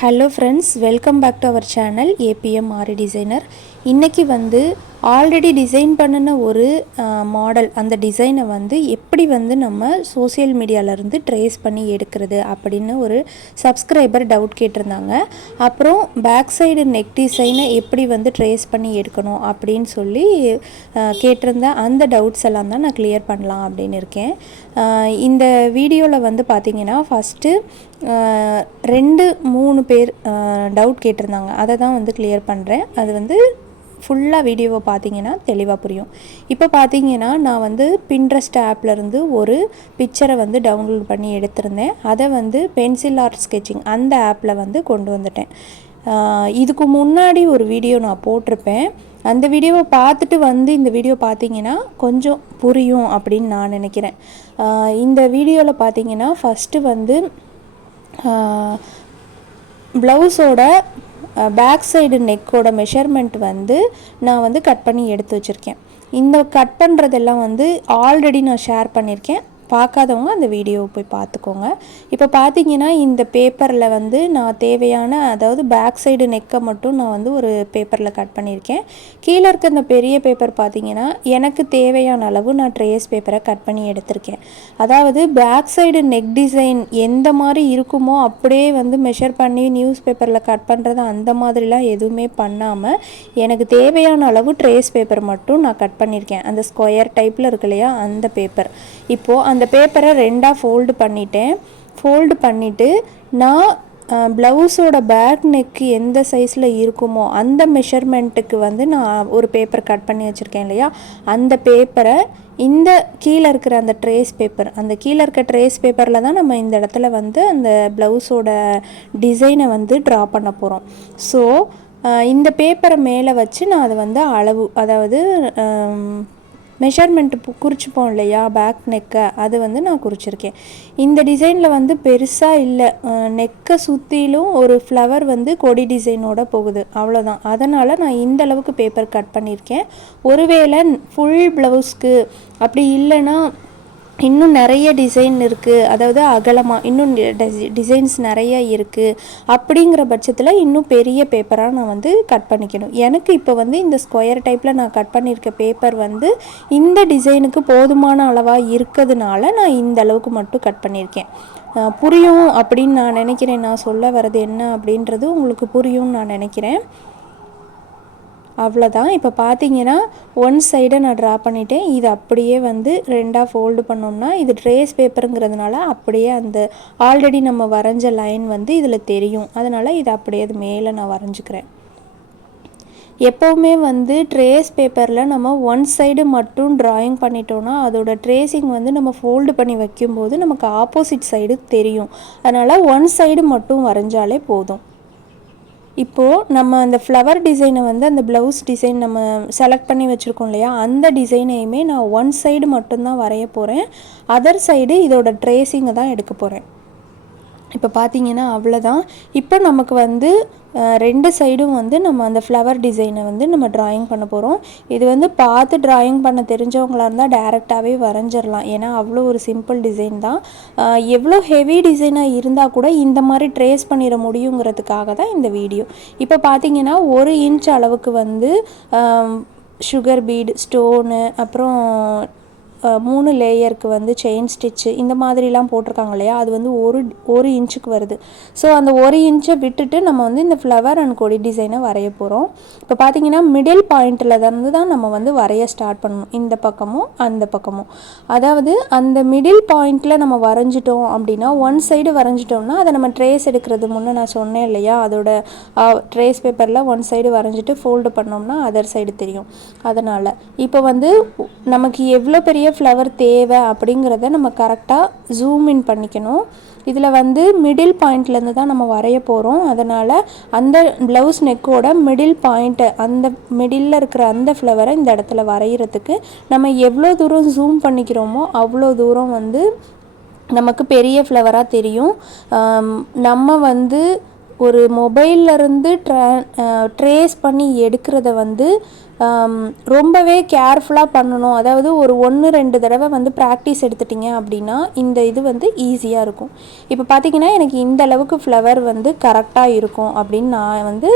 Hello friends, welcome back to our channel ABM Aari designer. இன்றைக்கி வந்து already design பண்ணின ஒரு மாடல், அந்த டிசைனை வந்து எப்படி வந்து நம்ம சோசியல் மீடியாவிலேருந்து ட்ரேஸ் பண்ணி எடுக்கிறது அப்படின்னு ஒரு சப்ஸ்கிரைபர் டவுட் கேட்டிருந்தாங்க. அப்புறம் பேக் சைடு நெக் டிசைனை எப்படி வந்து ட்ரேஸ் பண்ணி எடுக்கணும் அப்படின்னு சொல்லி கேட்டிருந்த அந்த டவுட்ஸ் எல்லாம் தான் நான் கிளியர் பண்ணலாம் அப்படின்னு இருக்கேன். இந்த வீடியோவில் வந்து பார்த்திங்கன்னா ஃபஸ்ட்டு 2-3 பேர் டவுட் கேட்டிருந்தாங்க. அதை தான் வந்து கிளியர் பண்ணுறேன். அது வந்து ஃபுல்லாக வீடியோவை பார்த்தீங்கன்னா தெளிவாக புரியும். இப்போ பார்த்தீங்கன்னா நான் வந்து பின்ட்ரெஸ்ட் ஆப்லேருந்து ஒரு பிக்சரை வந்து டவுன்லோட் பண்ணி எடுத்திருந்தேன். அதை வந்து பென்சில் ஆர்ட் ஸ்கெட்சிங் அந்த ஆப்பில் வந்து கொண்டு வந்துட்டேன். இதுக்கு முன்னாடி ஒரு வீடியோ நான் போட்டிருப்பேன். அந்த வீடியோவை பார்த்துட்டு வந்து இந்த வீடியோ பார்த்தீங்கன்னா கொஞ்சம் புரியும் அப்படின்னு நான் நினைக்கிறேன். இந்த வீடியோவில் பார்த்தீங்கன்னா ஃபஸ்ட்டு வந்து ப்ளவுஸோட பேக் சைடு நெக்கோட மெஷர்மெண்ட் வந்து நான் வந்து கட் பண்ணி எடுத்து வச்சுருக்கேன். இந்த கட் பண்ணுறதெல்லாம் வந்து ஆல்ரெடி நான் ஷேர் பண்ணியிருக்கேன். பார்க்காதவங்க அந்த வீடியோவை போய் பார்த்துக்கோங்க. இப்போ பார்த்தீங்கன்னா இந்த பேப்பரில் வந்து நான் தேவையான, அதாவது பேக் சைடு நெக்கை மட்டும் நான் வந்து ஒரு பேப்பரில் கட் பண்ணியிருக்கேன். கீழே இருக்க இந்த பெரிய பேப்பர் பார்த்தீங்கன்னா எனக்கு தேவையான அளவு நான் ட்ரேஸ் பேப்பரை கட் பண்ணி எடுத்திருக்கேன். அதாவது பேக் சைடு நெக் டிசைன் எந்த மாதிரி இருக்குமோ அப்படியே வந்து மெஷர் பண்ணி நியூஸ் பேப்பரில் கட் பண்ணுறது அந்த மாதிரிலாம் எதுவுமே பண்ணாமல் எனக்கு தேவையான அளவு ட்ரேஸ் பேப்பர் மட்டும் நான் கட் பண்ணியிருக்கேன். அந்த ஸ்கொயர் டைப்பில் இருக்கு இல்லையா, அந்த பேப்பர். இப்போது அந்த பேப்பரை 2ஆக ஃபோல்டு பண்ணிவிட்டு நான் ப்ளவுஸோட பேக் நெக்கு எந்த சைஸில் இருக்குமோ அந்த மெஷர்மெண்ட்டுக்கு வந்து நான் ஒரு பேப்பர் கட் பண்ணி வச்சுருக்கேன் இல்லையா, அந்த பேப்பரை இந்த கீழே இருக்கிற அந்த ட்ரேஸ் பேப்பர், அந்த கீழே இருக்க ட்ரேஸ் பேப்பரில் தான் நம்ம இந்த இடத்துல வந்து அந்த ப்ளவுஸோட டிசைனை வந்து ட்ரா பண்ண போகிறோம். ஸோ இந்த பேப்பரை மேலே வச்சு நான் அதை வந்து அளவு, அதாவது மெஷர்மெண்ட்டு குறிச்சிப்போம் இல்லையா பேக் நெக்கை, அது வந்து நான் குறிச்சிருக்கேன். இந்த டிசைனில் வந்து பெருசாக இல்லை, நெக்கை சுற்றிலும் ஒரு ஃப்ளவர் வந்து கொடி டிசைனோட போகுது, அவ்வளோதான். அதனால் நான் இந்த அளவுக்கு பேப்பர் கட் பண்ணியிருக்கேன். ஒருவேளை ஃபுல் ப்ளவுஸ்க்கு அப்படி இல்லைன்னா இன்னும் நிறைய டிசைன் இருக்குது, அதாவது அகலமாக இன்னும் டிசைன்ஸ் நிறைய இருக்குது அப்படிங்கிற பட்சத்தில் இன்னும் பெரிய பேப்பராக நான் வந்து கட் பண்ணிக்கணும். எனக்கு இப்போ வந்து இந்த ஸ்கொயர் டைப்பில் நான் கட் பண்ணியிருக்க பேப்பர் வந்து இந்த டிசைனுக்கு போதுமான அளவாக இருக்கிறதுனால நான் இந்த அளவுக்கு மட்டும் கட் பண்ணியிருக்கேன். புரியும் அப்படின்னு நான் நினைக்கிறேன். நான் சொல்ல வர்றது என்ன அப்படின்றது உங்களுக்கு புரியும்னு நான் நினைக்கிறேன். அவ்வளோதான். இப்போ பார்த்தீங்கன்னா ஒன் சைடை நான் ட்ரா பண்ணிட்டேன். இது அப்படியே வந்து 2ஆக ஃபோல்டு பண்ணோம்னா இது ட்ரேஸ் பேப்பருங்கிறதுனால அப்படியே அந்த ஆல்ரெடி நம்ம வரைஞ்ச லைன் வந்து இதில் தெரியும். அதனால் இது அப்படியே அது மேலே நான் வரைஞ்சிக்கிறேன். எப்போவுமே வந்து ட்ரேஸ் பேப்பரில் நம்ம ஒன் சைடு மட்டும் ட்ராயிங் பண்ணிட்டோன்னா அதோட ட்ரேசிங் வந்து நம்ம ஃபோல்டு பண்ணி வைக்கும்போது நமக்கு ஆப்போசிட் சைடு தெரியும். அதனால் ஒன் சைடு மட்டும் வரைஞ்சாலே போதும். இப்போது நம்ம அந்த ஃப்ளவர் டிசைனை வந்து அந்த ப்ளவுஸ் டிசைன் நம்ம செலக்ட் பண்ணி வச்சுருக்கோம் இல்லையா, அந்த டிசைனையுமே நான் ஒன் சைடு மட்டும்தான் வரைய போகிறேன். அதர் சைடு இதோட ட்ரேசிங்கை தான் எடுக்க போகிறேன். இப்போ பார்த்தீங்கன்னா அவ்வளோதான். இப்போ நமக்கு வந்து 2 சைடும் வந்து நம்ம அந்த ஃப்ளவர் டிசைனை வந்து நம்ம ட்ராயிங் பண்ண போகிறோம். இது வந்து பார்த்து ட்ராயிங் பண்ண தெரிஞ்சவங்களாக இருந்தால் டேரெக்டாகவே வரைஞ்சிடலாம். ஏன்னா அவ்வளோ ஒரு சிம்பிள் டிசைன் தான். எவ்வளோ ஹெவி டிசைனாக இருந்தால் கூட இந்த மாதிரி ட்ரேஸ் பண்ணிட முடியுங்கிறதுக்காக தான் இந்த வீடியோ. இப்போ பார்த்தீங்கன்னா 1 இன்ச் அளவுக்கு வந்து சுகர் பீடு, ஸ்டோனு, அப்புறம் 3 லேயருக்கு வந்து செயின் ஸ்டிச்சு இந்த மாதிரிலாம் போட்டிருக்காங்க இல்லையா, அது வந்து ஒரு இன்ச்சுக்கு வருது. ஸோ அந்த 1 இன்ச்சை விட்டுட்டு நம்ம வந்து இந்த ஃப்ளவர் அண்ட் கொடி டிசைனை வரைய போகிறோம். இப்போ பார்த்தீங்கன்னா மிடில் பாயிண்டில் இருந்து தான் நம்ம வந்து வரைய ஸ்டார்ட் பண்ணணும், இந்த பக்கமும் அந்த பக்கமும். அதாவது அந்த மிடில் பாயிண்டில் நம்ம வரைஞ்சிட்டோம் அப்படின்னா, ஒன் சைடு வரைஞ்சிட்டோம்னா அதை நம்ம ட்ரேஸ் எடுக்கிறது முன்னே நான் சொன்னேன் இல்லையா, அதோட ட்ரேஸ் பேப்பரில் ஒன் சைடு வரைஞ்சிட்டு ஃபோல்டு பண்ணோம்னா அதர் சைடு தெரியும். அதனால் இப்போ வந்து நமக்கு எவ்வளோ பெரிய ஃப்ளவர் தேவை அப்படிங்கிறத நம்ம கரெக்டாக ஜூம் இன் பண்ணிக்கணும். இதில் வந்து மிடில் பாயிண்ட்லேருந்து தான் நம்ம வரைய போகிறோம். அதனால் அந்த ப்ளவுஸ் நெக்கோட மிடில் பாயிண்ட்டை, அந்த மிடில் இருக்கிற அந்த ஃப்ளவரை இந்த இடத்துல வரைகிறதுக்கு நம்ம எவ்வளோ தூரம் ஜூம் பண்ணிக்கிறோமோ அவ்வளோ தூரம் வந்து நமக்கு பெரிய ஃப்ளவராக தெரியும். நம்ம வந்து ஒரு மொபைல்லேருந்து ட்ரேஸ் பண்ணி எடுக்கிறத வந்து ரொம்பவே கேர்ஃபுல்லாக பண்ணணும். அதாவது ஒரு 1-2 தடவை வந்து ப்ராக்டிஸ் எடுத்துட்டிங்க அப்படின்னா இந்த இது வந்து ஈஸியாக இருக்கும். இப்போ பார்த்திங்கன்னா எனக்கு இந்த அளவுக்கு ஃப்ளவர் வந்து கரெக்டாக இருக்கும் அப்படின்னு நான் வந்து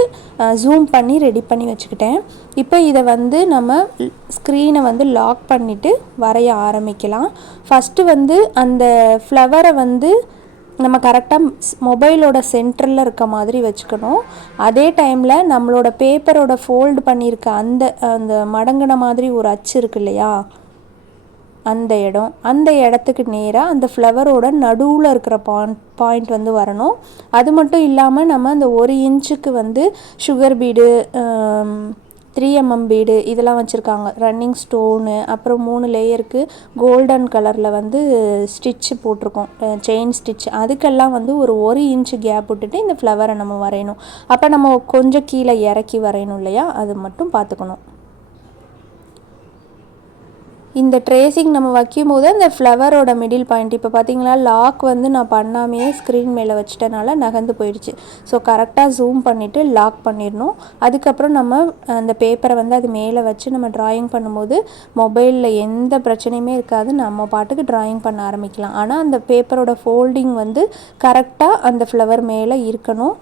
ஜூம் பண்ணி ரெடி பண்ணி வச்சுக்கிட்டேன். இப்போ இதை வந்து நம்ம ஸ்க்ரீனை வந்து லாக் பண்ணிவிட்டு வரைய ஆரம்பிக்கலாம். ஃபஸ்ட்டு வந்து அந்த ஃப்ளவரை வந்து நம்ம கரெக்டாக மொபைலோட சென்டரில் இருக்க மாதிரி வச்சுக்கணும். அதே டைமில் நம்மளோட பேப்பரோட ஃபோல்டு பண்ணியிருக்க அந்த மடங்கின மாதிரி ஒரு அச்சு இருக்கு இல்லையா, அந்த இடத்துக்கு நேராக அந்த ஃப்ளவரோட நடுவில் இருக்கிற பாயிண்ட் வந்து வரணும். அது மட்டும் இல்லாமல் நம்ம அந்த 1 இன்ச்சுக்கு வந்து சுகர் பீடு, 3mm பீடு இதெல்லாம் வச்சுருக்காங்க, ரன்னிங் ஸ்டோனு, அப்புறம் 3 லேயருக்கு கோல்டன் கலரில் வந்து ஸ்டிச்சு போட்டிருக்கோம், செயின் ஸ்டிச். அதுக்கெல்லாம் வந்து ஒரு 1 இன்ச்சு கேப் விட்டுட்டு இந்த ஃப்ளவரை நம்ம வரையணும். அப்போ நம்ம கொஞ்சம் கீழே இறக்கி வரையணும் இல்லையா, அது மட்டும் பார்த்துக்கணும். இந்த ட்ரேசிங் நம்ம வைக்கும்போது அந்த ஃப்ளவரோட மிடில் பாயிண்ட் இப்போ பார்த்திங்களா, லாக் வந்து நான் பண்ணாமையே ஸ்க்ரீன் மேலே வச்சிட்டனால நகர்ந்து போயிடுச்சு. ஸோ கரெக்டாக ஜூம் பண்ணிவிட்டு லாக் பண்ணிடணும். அதுக்கப்புறம் நம்ம அந்த பேப்பரை வந்து அது மேலே வச்சு நம்ம ட்ராயிங் பண்ணும்போது மொபைலில் எந்த பிரச்சனையுமே இருக்காது, நம்ம பாட்டுக்கு ட்ராயிங் பண்ண ஆரம்பிக்கலாம். ஆனால் அந்த பேப்பரோட ஃபோல்டிங் வந்து கரெக்டாக அந்த ஃப்ளவர் மேலே இருக்கணும்.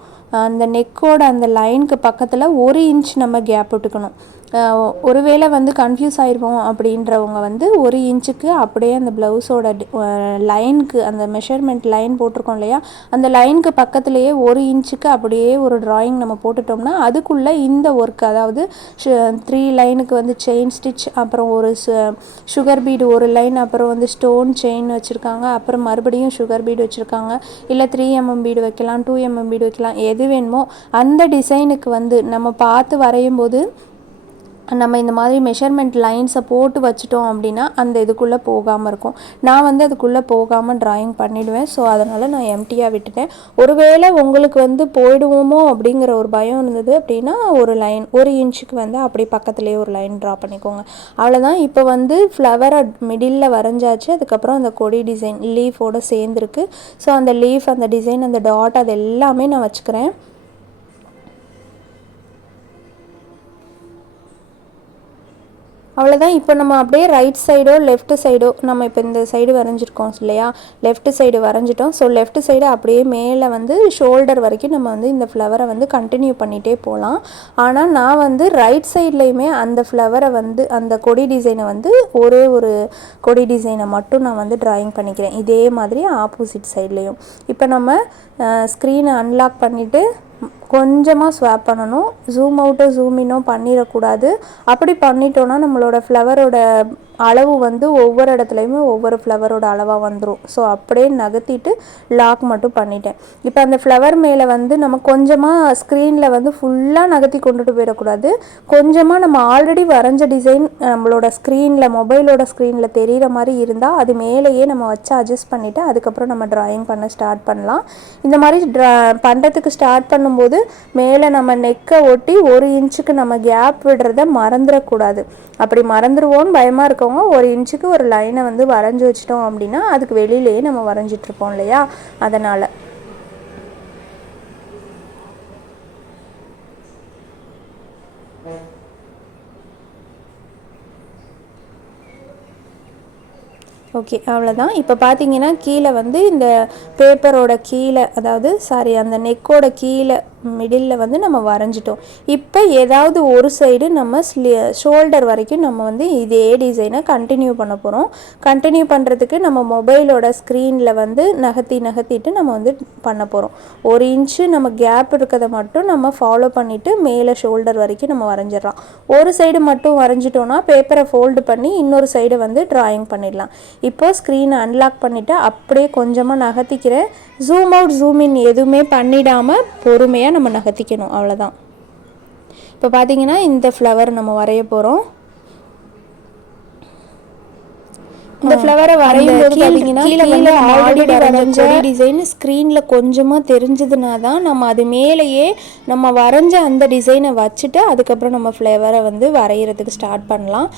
அந்த நெக்கோட அந்த லைனுக்கு பக்கத்தில் 1 இன்ச் நம்ம கேப் விட்டுக்கணும். ஒருவேளை வந்து கன்ஃபியூஸ் ஆயிடுவோம் அப்படின்றவங்க வந்து 1 இன்ச்சுக்கு அப்படியே அந்த ப்ளவுஸோட லைனுக்கு அந்த மெஷர்மெண்ட் லைன் போட்டிருக்கோம் இல்லையா, அந்த லைனுக்கு பக்கத்துலேயே 1 இன்ச்சுக்கு அப்படியே ஒரு ட்ராயிங் நம்ம போட்டுட்டோம்னா அதுக்குள்ளே இந்த ஒர்க், அதாவது 3 லைனுக்கு வந்து செயின் ஸ்டிச், அப்புறம் ஒரு சுகர் பீடு 1 லைன், அப்புறம் வந்து ஸ்டோன் செயின் வச்சுருக்காங்க, அப்புறம் மறுபடியும் சுகர் பீடு வச்சுருக்காங்க, இல்லை 3mm பீடு வைக்கலாம், 2mm பீடு வைக்கலாம், எது வேணுமோ அந்த டிசைனுக்கு வந்து நம்ம பார்த்து வரையும் போது நம்ம இந்த மாதிரி மெஷர்மெண்ட் லைன்ஸை போட்டு வச்சுட்டோம் அப்படின்னா அந்த இதுக்குள்ளே போகாமல் இருக்கும். நான் வந்து அதுக்குள்ளே போகாமல் ட்ராயிங் பண்ணிவிடுவேன். ஸோ அதனால் நான் எம்டியாக விட்டுட்டேன். ஒருவேளை உங்களுக்கு வந்து போயிடுவோமோ அப்படிங்கிற ஒரு பயம் இருந்தது அப்படின்னா ஒரு லைன் 1 இன்ச்சுக்கு வந்து அப்படி பக்கத்துலேயே ஒரு லைன் ட்ரா பண்ணிக்கோங்க. அவ்வளோதான். இப்போ வந்து ஃப்ளவரை மிடில் வரைஞ்சாச்சு. அதுக்கப்புறம் அந்த கொடி டிசைன் லீஃபோடு சேர்ந்துருக்கு. ஸோ அந்த லீஃப், அந்த டிசைன், அந்த டாட், அது எல்லாமே நான் வச்சுக்கிறேன். அவ்வளோதான். இப்போ நம்ம அப்படியே ரைட் சைடோ லெஃப்ட் சைடோ, நம்ம இப்போ இந்த சைடு வரைஞ்சிருக்கோம் இல்லையா, லெஃப்ட் சைடு வரைஞ்சிட்டோம். ஸோ லெஃப்ட் சைடு அப்படியே மேலே வந்து ஷோல்டர் வரைக்கும் நம்ம வந்து இந்த ஃப்ளவரை வந்து கண்டினியூ பண்ணிகிட்டே போகலாம். ஆனால் நான் வந்து ரைட் சைட்லேயுமே அந்த ஃப்ளவரை வந்து அந்த கொடி டிசைனை வந்து ஒரே ஒரு கொடி டிசைனை மட்டும் நான் வந்து ட்ராயிங் பண்ணிக்கிறேன். இதே மாதிரி ஆப்போசிட் சைட்லேயும். இப்போ நம்ம ஸ்க்ரீனை அன்லாக் பண்ணிவிட்டு கொஞ்சமாக ஸ்வாப் பண்ணணும். ஜூம் அவுட்டோ ஜூம் இன்னோ பண்ணிடக்கூடாது. அப்படி பண்ணிட்டோன்னா நம்மளோட ஃப்ளவரோட அளவு வந்து ஒவ்வொரு இடத்துலையுமே ஒவ்வொரு ஃப்ளவரோட அளவாக வந்துடும். ஸோ அப்படியே நகர்த்திட்டு லாக் மட்டும் பண்ணிட்டேன். இப்போ அந்த ஃப்ளவர் மேலே வந்து நம்ம கொஞ்சமாக ஸ்க்ரீனில் வந்து ஃபுல்லாக நகர்த்தி கொண்டுட்டு போயிடக்கூடாது. கொஞ்சமாக நம்ம ஆல்ரெடி வரைஞ்ச டிசைன் நம்மளோட ஸ்க்ரீனில், மொபைலோட ஸ்க்ரீனில் தெரிகிற மாதிரி இருந்தால் அது மேலேயே நம்ம வச்சு அட்ஜஸ்ட் பண்ணிவிட்டு அதுக்கப்புறம் நம்ம ட்ராயிங் பண்ண ஸ்டார்ட் பண்ணலாம். இந்த மாதிரி பண்ணுறதுக்கு ஸ்டார்ட் பண்ணும்போது மேலே நம்ம நெக்கை ஒட்டி 1 இன்ச்சுக்கு நம்ம கேப் விடுறத மறந்துடக்கூடாது. அப்படி மறந்துடுவோன்னு பயமாக இருக்கவங்க 1 இன்ச்சுக்கு ஒரு லைனை வந்து வரைஞ்சி வச்சிட்டோம் அப்படின்னா அதுக்கு வெளியிலேயே நம்ம வரைஞ்சிட்ருப்போம் இல்லையா, அதனால். ஓகே, அவ்வளோதான். இப்போ பார்த்தீங்கன்னா கீழே வந்து இந்த பேப்பரோட கீழே, அதாவது அந்த நெக்கோட கீழே மிடில் வந்து நம்ம வரைஞ்சிட்டோம். இப்போ ஏதாவது ஒரு சைடு நம்ம ஷோல்டர் வரைக்கும் நம்ம வந்து இதே டிசைனை கண்டினியூ பண்ண போகிறோம். கண்டினியூ பண்ணுறதுக்கு நம்ம மொபைலோட ஸ்க்ரீனில் வந்து நகர்த்திட்டு நம்ம வந்து பண்ண போகிறோம். 1 இன்ச்சு நம்ம கேப் இருக்கிறத மட்டும் நம்ம ஃபாலோ பண்ணிவிட்டு மேலே ஷோல்டர் வரைக்கும் நம்ம வரைஞ்சிடலாம். ஒரு சைடு மட்டும் வரைஞ்சிட்டோன்னா பேப்பரை ஃபோல்டு பண்ணி இன்னொரு சைடு வந்து ட்ராயிங் பண்ணிடலாம். இப்போ ஸ்க்ரீனை அன்லாக் பண்ணிவிட்டு அப்படியே கொஞ்சமாக நகர்த்திக்கிறேன். ஜூம் அவுட் ஜூம் இன் எதுவுமே பண்ணிடாமல் பொறுமையாக நம்ம நகர்த்திக்கணும், அவ்வளோதான். இப்போ பார்த்தீங்கன்னா இந்த ஃப்ளவர் நம்ம வரைய போகிறோம். இந்த ஃப்ளவரை வரையும் போது பார்த்தீங்கன்னா கீழே ஆல்ரெடி வரைஞ்ச டிசைன் ஸ்க்ரீனில் கொஞ்சமாக தெரிஞ்சதுனா தான் நம்ம அது மேலேயே நம்ம வரைஞ்ச அந்த டிசைனை வச்சுட்டு அதுக்கப்புறம் நம்ம ஃப்ளவரை வந்து வரைகிறதுக்கு ஸ்டார்ட் பண்ணலாம்.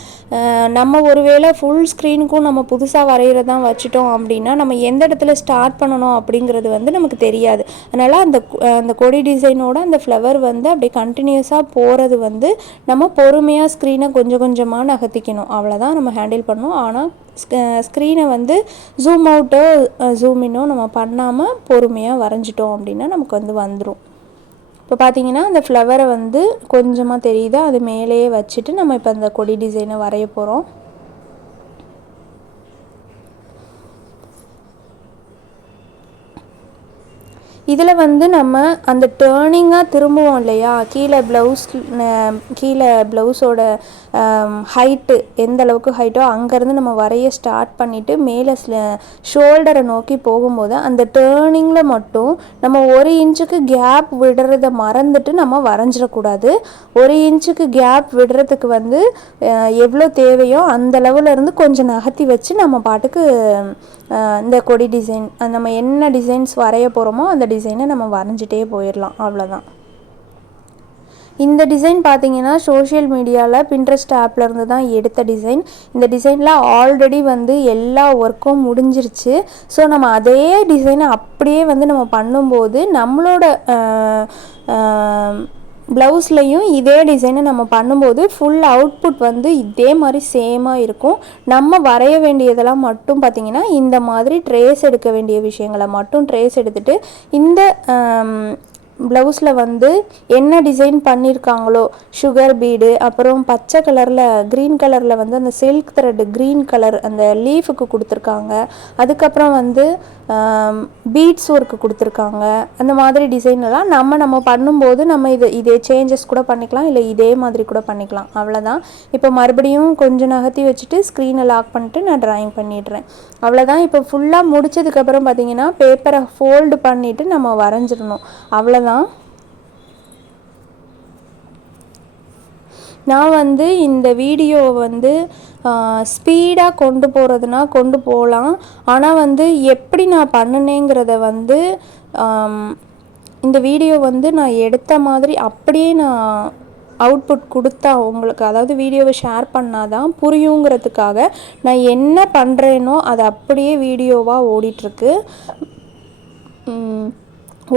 நம்ம ஒருவேளை ஃபுல் ஸ்க்ரீனுக்கும் நம்ம புதுசாக வரைகிறதான் வச்சுட்டோம் அப்படின்னா நம்ம எந்த இடத்துல ஸ்டார்ட் பண்ணணும் அப்படிங்கிறது வந்து நமக்கு தெரியாது. அதனால் அந்த கொடி டிசைனோட அந்த ஃப்ளவர் வந்து அப்படியே கண்டினியூஸாக போகிறது வந்து நம்ம பொறுமையாக ஸ்க்ரீனை கொஞ்சம் கொஞ்சமாக நகர்த்திக்கணும். அவ்வளோதான் நம்ம ஹேண்டில் பண்ணணும். ஆனால் ஸ்க்ரீனை வந்து ஜூம் அவுட்டோ ஜூம் இன்னோ நம்ம பண்ணாமல் பொறுமையாக வரைஞ்சிட்டோம் அப்படின்னா நமக்கு வந்து வந்துடும். இப்போ பார்த்தீங்கன்னா அந்த ஃப்ளவரை வந்து கொஞ்சமாக தெரியுது, அது மேலேயே வச்சுட்டு நம்ம இப்போ அந்த கொடி டிசைனை வரைய போகிறோம். இதில் வந்து நம்ம அந்த டேர்னிங்காக திரும்புவோம் இல்லையா, கீழே ப்ளவுஸோட ஹைட்டு எந்த அளவுக்கு ஹைட்டோ அங்கேருந்து நம்ம வரைய ஸ்டார்ட் பண்ணிவிட்டு மேலே ஷோல்டரை நோக்கி போகும்போது அந்த டேர்னிங்கில் மட்டும் நம்ம 1 இன்ச்சுக்கு கேப் விடுறத மறந்துட்டு நம்ம வரைஞ்சிடக்கூடாது. 1 இன்ச்சுக்கு கேப் விடுறதுக்கு வந்து எவ்வளோ தேவையோ அந்த லெவலேருந்து கொஞ்சம் நகர்த்தி வச்சு நம்ம பாட்டுக்கு இந்த கொடி டிசைன் நம்ம என்ன டிசைன்ஸ் வரைய போகிறோமோ அந்த டிசைனை நம்ம வரைஞ்சிட்டே போயிடலாம். அவ்வளோதான். இந்த டிசைன் பார்த்தீங்கன்னா சோஷியல் மீடியாவில் பின்ட்ரெஸ்ட் ஆப்லேருந்து தான் எடுத்த டிசைன். இந்த டிசைனில் ஆல்ரெடி வந்து எல்லா ஒர்க்கும் முடிஞ்சிருச்சு. ஸோ நம்ம அதே டிசைனை அப்படியே வந்து நம்ம பண்ணும்போது நம்மளோட ப்ளவுஸ்லையும் இதே டிசைனை நம்ம பண்ணும்போது ஃபுல் அவுட்புட் வந்து இதே மாதிரி சேமாக இருக்கும். நம்ம வரைய வேண்டியதெல்லாம் மட்டும் பார்த்திங்கன்னா இந்த மாதிரி ட்ரேஸ் எடுக்க வேண்டிய விஷயங்களை மட்டும் ட்ரேஸ் எடுத்துகிட்டு இந்த ப்ளவுஸில் வந்து என்ன டிசைன் பண்ணியிருக்காங்களோ சுகர் பீடு, அப்புறம் பச்சை கலரில் க்ரீன் கலரில் வந்து அந்த சில்க் த்ரெட் க்ரீன் கலர் அந்த லீஃபுக்கு கொடுத்துருக்காங்க. அதுக்கப்புறம் வந்து பீட்ஸ் ஒர்க்கு கொடுத்துருக்காங்க. அந்த மாதிரி டிசைன்லாம் நம்ம பண்ணும்போது நம்ம இதே சேஞ்சஸ் கூட பண்ணிக்கலாம், இல்லை இதே மாதிரி கூட பண்ணிக்கலாம். அவ்வளோதான். இப்போ மறுபடியும் கொஞ்சம் நகர்த்தி வச்சுட்டு ஸ்க்ரீனை லாக் பண்ணிட்டு நான் ட்ராயிங் பண்ணிடுறேன். அவ்வளோதான். இப்போ ஃபுல்லாக முடித்ததுக்கப்புறம் பார்த்திங்கன்னா பேப்பரை ஃபோல்டு பண்ணிவிட்டு நம்ம வரைஞ்சிடணும். அவ்வளோதான். நான் வந்து இந்த வீடியோவை வந்து ஸ்பீடாக கொண்டு போகிறதுனா கொண்டு போகலாம். ஆனால் வந்து எப்படி நான் பண்ணினேங்கிறத வந்து இந்த வீடியோ வந்து நான் எடுத்த மாதிரி அப்படியே நான் அவுட்புட் கொடுத்தா உங்களுக்கு, அதாவது வீடியோவை ஷேர் பண்ணாதான் புரியுங்கிறதுக்காக நான் என்ன பண்ணுறேனோ அது அப்படியே வீடியோவாக ஓடிட்டுருக்கு.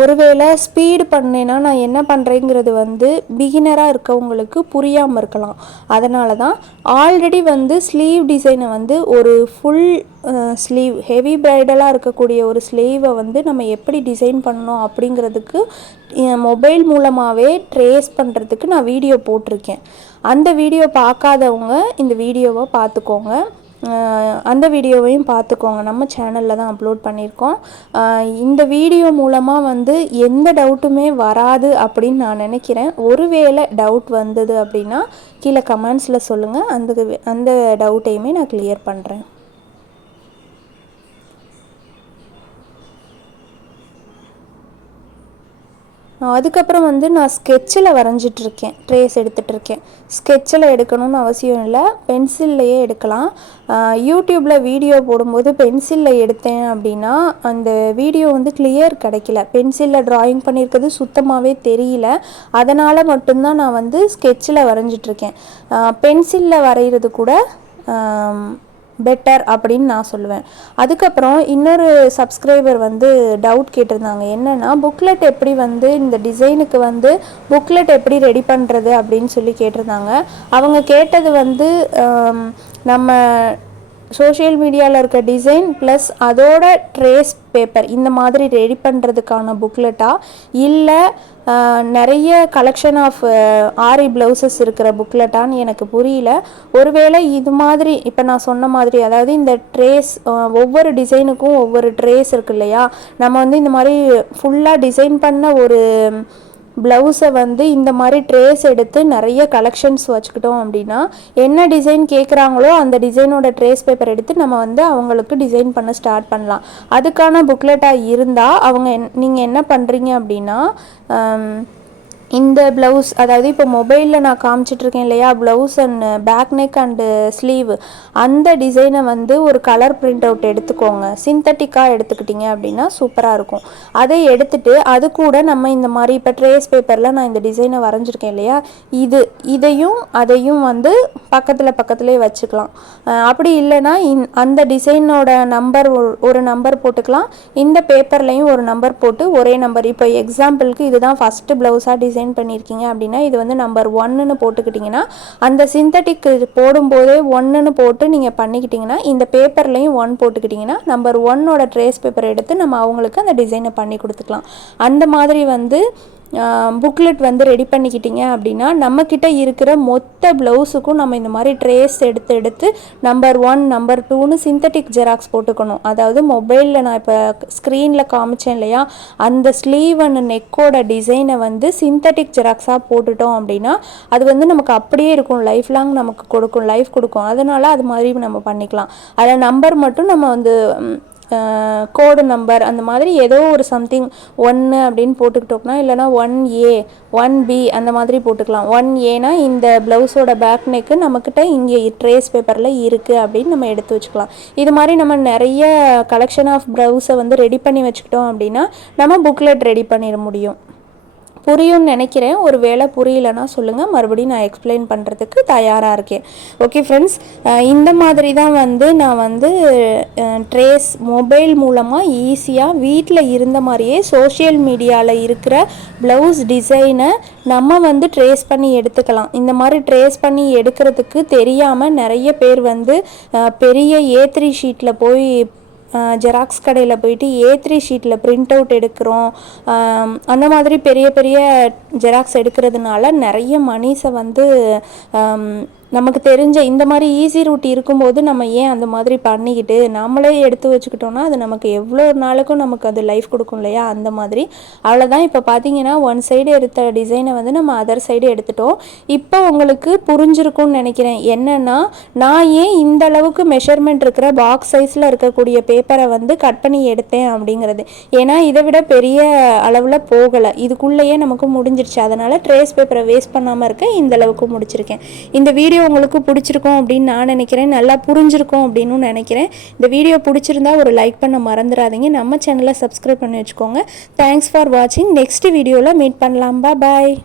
ஒருவேளை ஸ்பீடு பண்ணேன்னா நான் என்ன பண்ணுறேங்கிறது வந்து பிகினராக இருக்கவங்களுக்கு புரியாமல் இருக்கலாம். அதனால தான் ஆல்ரெடி வந்து ஸ்லீவ் டிசைனை வந்து ஒரு ஃபுல் ஸ்லீவ் ஹெவி ப்ரைடலாக இருக்கக்கூடிய ஒரு ஸ்லீவை வந்து நம்ம எப்படி டிசைன் பண்ணணும் அப்படிங்கிறதுக்கு மொபைல் மூலமாகவே ட்ரேஸ் பண்ணுறதுக்கு நான் வீடியோ போட்டிருக்கேன். அந்த வீடியோ பார்க்காதவங்க இந்த வீடியோவை பார்த்துக்கோங்க. அந்த வீடியோவையும் பார்த்துக்கோங்க. நம்ம சேனலில் தான் அப்லோட் பண்ணியிருக்கோம். இந்த வீடியோ மூலமாக வந்து எந்த டவுட்டுமே வராது அப்படின்னு நான் நினைக்கிறேன். ஒருவேளை டவுட் வந்தது அப்படின்னா கீழே கமெண்ட்ஸில் சொல்லுங்கள். அந்த டவுட்டையுமே நான் கிளியர் பண்ணுறேன். அதுக்கப்புறம் வந்து நான் ஸ்கெட்சில் வரைஞ்சிட்ருக்கேன், ட்ரேஸ் எடுத்துகிட்ருக்கேன். ஸ்கெட்சில் எடுக்கணும்னு அவசியம் இல்லை, பென்சில்லையே எடுக்கலாம். யூடியூப்பில் வீடியோ போடும்போது பென்சிலில் எடுத்தேன் அப்படின்னா அந்த வீடியோ வந்து கிளியர் கிடைக்கல. பென்சிலில் ட்ராயிங் பண்ணியிருக்கிறது சுத்தமாகவே தெரியல. அதனால் மட்டும்தான் நான் வந்து ஸ்கெட்சில் வரைஞ்சிட்ருக்கேன். பென்சிலில் வரைகிறது கூட பெட்டர் அப்படின்னு நான் சொல்லுவேன். அதுக்கப்புறம் இன்னொரு சப்ஸ்கிரைபர் வந்து டவுட் கேட்டிருந்தாங்க. என்னென்னா புக்லெட் எப்படி வந்து இந்த டிசைனுக்கு வந்து புக்லெட் எப்படி ரெடி பண்ணுறது அப்படின்னு சொல்லி கேட்டிருந்தாங்க. அவங்க கேட்டது வந்து நம்ம சோஷியல் மீடியாவில் இருக்க டிசைன் ப்ளஸ் அதோட ட்ரேஸ் பேப்பர் இந்த மாதிரி ரெடி பண்ணுறதுக்கான புக்லெட்டா, இல்லை நிறைய கலெக்ஷன் ஆஃப் ஆரி ப்ளவுசஸ் இருக்கிற புக்லெட்டான்னு எனக்கு புரியல. ஒருவேளை இது மாதிரி இப்போ நான் சொன்ன மாதிரி, அதாவது இந்த ட்ரேஸ் ஒவ்வொரு டிசைனுக்கும் ஒவ்வொரு ட்ரேஸ் இருக்கு இல்லையா, நம்ம வந்து இந்த மாதிரி ஃபுல்லாக டிசைன் பண்ண ஒரு ப்ளவுஸை வந்து இந்த மாதிரி ட்ரேஸ் எடுத்து நிறைய கலெக்ஷன்ஸ் வச்சுக்கிட்டோம் அப்படின்னா என்ன டிசைன் கேட்குறாங்களோ அந்த டிசைனோட ட்ரேஸ் பேப்பர் எடுத்து நம்ம வந்து அவங்களுக்கு டிசைன் பண்ண ஸ்டார்ட் பண்ணலாம். அதுக்கான புக்லெட்டாக இருந்தால் அவங்க நீங்கள் என்ன பண்ணுறீங்க அப்படின்னா இந்த ப்ளவுஸ் அதாவது இப்போ மொபைலில் நான் காமிச்சிட்ருக்கேன் இல்லையா, blouse and back neck and sleeve, அந்த டிசைனை வந்து ஒரு கலர் பிரிண்ட் அவுட் எடுத்துக்கோங்க. சிந்தட்டிக்காக எடுத்துக்கிட்டிங்க அப்படின்னா சூப்பராக இருக்கும். அதை எடுத்துகிட்டு அது கூட நம்ம இந்த மாதிரி இப்போ ட்ரேஸ் பேப்பரில் நான் இந்த டிசைனை வரைஞ்சிருக்கேன் இல்லையா, இதையும் அதையும் வந்து பக்கத்துலேயே வச்சுக்கலாம். அப்படி இல்லைன்னா அந்த டிசைனோட நம்பர் ஒரு நம்பர் போட்டுக்கலாம், இந்த பேப்பர்லேயும் ஒரு நம்பர் போட்டு ஒரே நம்பர். இப்போ எக்ஸாம்பிளுக்கு இதுதான் ஃபஸ்ட்டு ப்ளவுஸாக டிசைன் பண்ணியிருக்கீங்க அப்படின்னா இது வந்து நம்பர் 1ன்னு போட்டுக்கிட்டிங்கன்னா அந்த சிந்தட்டிக் போடும்போதே 1ன்னு போட்டு நீங்கள் பண்ணிக்கிட்டிங்கன்னா இந்த பேப்பர்லையும் 1 போட்டுக்கிட்டிங்கன்னா நம்பர் 1ஓட ட்ரேஸ் பேப்பர் எடுத்து நம்ம அவங்களுக்கு அந்த டிசைனை பண்ணி கொடுத்துக்கலாம். அந்த மாதிரி வந்து புக்லெட் வந்து ரெடி பண்ணிக்கிட்டிங்க அப்படின்னா நம்மக்கிட்ட இருக்கிற மொத்த ப்ளவுஸுக்கும் நம்ம இந்த மாதிரி ட்ரேஸ் எடுத்து நம்பர் 1 நம்பர் 2ன்னு சிந்தட்டிக் ஜெராக்ஸ் போட்டுக்கணும். அதாவது மொபைலில் நான் இப்போ ஸ்க்ரீனில் காமிச்சேன் இல்லையா, அந்த ஸ்லீவ் அண்ட் நெக்கோட டிசைனை வந்து சிந்தட்டிக் ஜெராக்ஸாக போட்டுட்டோம் அப்படின்னா அது வந்து நமக்கு அப்படியே இருக்கும், லைஃப் லாங் நமக்கு லைஃப் கொடுக்கும். அதனால் அது மாதிரி நம்ம பண்ணிக்கலாம். அதில் நம்பர் மட்டும் நம்ம வந்து கோடு நம்பர் அந்த மாதிரி ஏதோ ஒரு சம்திங் 1 அப்படின்னு போட்டுக்கிட்டோம்னா, இல்லைனா 1A 1B அந்த மாதிரி போட்டுக்கலாம். 1Aனா இந்த ப்ளவுஸோட பேக் நெக்கு நம்மக்கிட்ட இங்கே ட்ரேஸ் பேப்பரில் இருக்குது அப்படின்னு நம்ம எடுத்து வச்சுக்கலாம். இது மாதிரி நம்ம நிறைய கலெக்ஷன் ஆஃப் ப்ளவுஸை வந்து ரெடி பண்ணி வச்சுக்கிட்டோம் அப்படின்னா நம்ம புக்லெட் ரெடி பண்ணிட முடியும். புரியும்னு நினைக்கிறேன். ஒரு வேளை புரியலன்னா சொல்லுங்கள், மறுபடியும் நான் எக்ஸ்பிளைன் பண்ணுறதுக்கு தயாராக இருக்கேன். ஓகே ஃப்ரெண்ட்ஸ், இந்த மாதிரி தான் வந்து நான் வந்து ட்ரேஸ் மொபைல் மூலமாக ஈஸியாக வீட்டில் இருந்த மாதிரியே சோஷியல் மீடியாவில் இருக்கிற ப்ளவுஸ் டிசைனை நம்ம வந்து ட்ரேஸ் பண்ணி எடுத்துக்கலாம். இந்த மாதிரி ட்ரேஸ் பண்ணி எடுக்கிறதுக்கு தெரியாமல் நிறைய பேர் வந்து பெரிய A3 ஷீட்டில் போய் ஜெராக்ஸ் கடையில் போயிட்டு A3 ஷீட்டில் பிரிண்ட் அவுட் எடுக்கிறோம். அந்த மாதிரி பெரிய பெரிய ஜெராக்ஸ் எடுக்கிறதுனால நிறைய மணிஸை வந்து நமக்கு தெரிஞ்ச இந்த மாதிரி ஈஸி ரூட் இருக்கும்போது நம்ம ஏன் அந்த மாதிரி பண்ணிக்கிட்டு நம்மளே எடுத்து வச்சுக்கிட்டோன்னா அது நமக்கு எவ்வளோ நாளுக்கும் நமக்கு அது லைஃப் கொடுக்கும் இல்லையா, அந்த மாதிரி. அவ்வளோதான். இப்போ பார்த்தீங்கன்னா ஒன் சைடு எடுத்த டிசைனை வந்து நம்ம அதர் சைடு எடுத்துட்டோம். இப்போ உங்களுக்கு புரிஞ்சிருக்கும்னு நினைக்கிறேன் என்னென்னா நான் ஏன் இந்த அளவுக்கு மெஷர்மெண்ட் இருக்கிற பாக்ஸ் சைஸில் இருக்கக்கூடிய பேப்பரை வந்து கட் பண்ணி எடுத்தேன் அப்படிங்கிறது. ஏன்னா இதை விட பெரிய அளவில் போகலை, இதுக்குள்ளேயே நமக்கு முடிஞ்சிருச்சு. அதனால் ட்ரேஸ் பேப்பரை வேஸ்ட் பண்ணாமல் இருக்க இந்த அளவுக்கு முடிச்சிருக்கேன். இந்த வீடியோ உங்களுக்கு பிடிச்சிருக்கும் அப்படின்னு நான் நினைக்கிறேன், நல்லா புரிஞ்சிருக்கும் அப்படின்னு நினைக்கிறேன். இந்த வீடியோ பிடிச்சிருந்தா ஒரு லைக் பண்ண மறந்துடாதீங்க. நம்ம சேனலை சப்ஸ்கிரைப் பண்ணி வச்சுக்கோங்க. தேங்க்ஸ் ஃபார் வாட்சிங். நெக்ஸ்ட் வீடியோவில் மீட் பண்ணலாம். பாய்.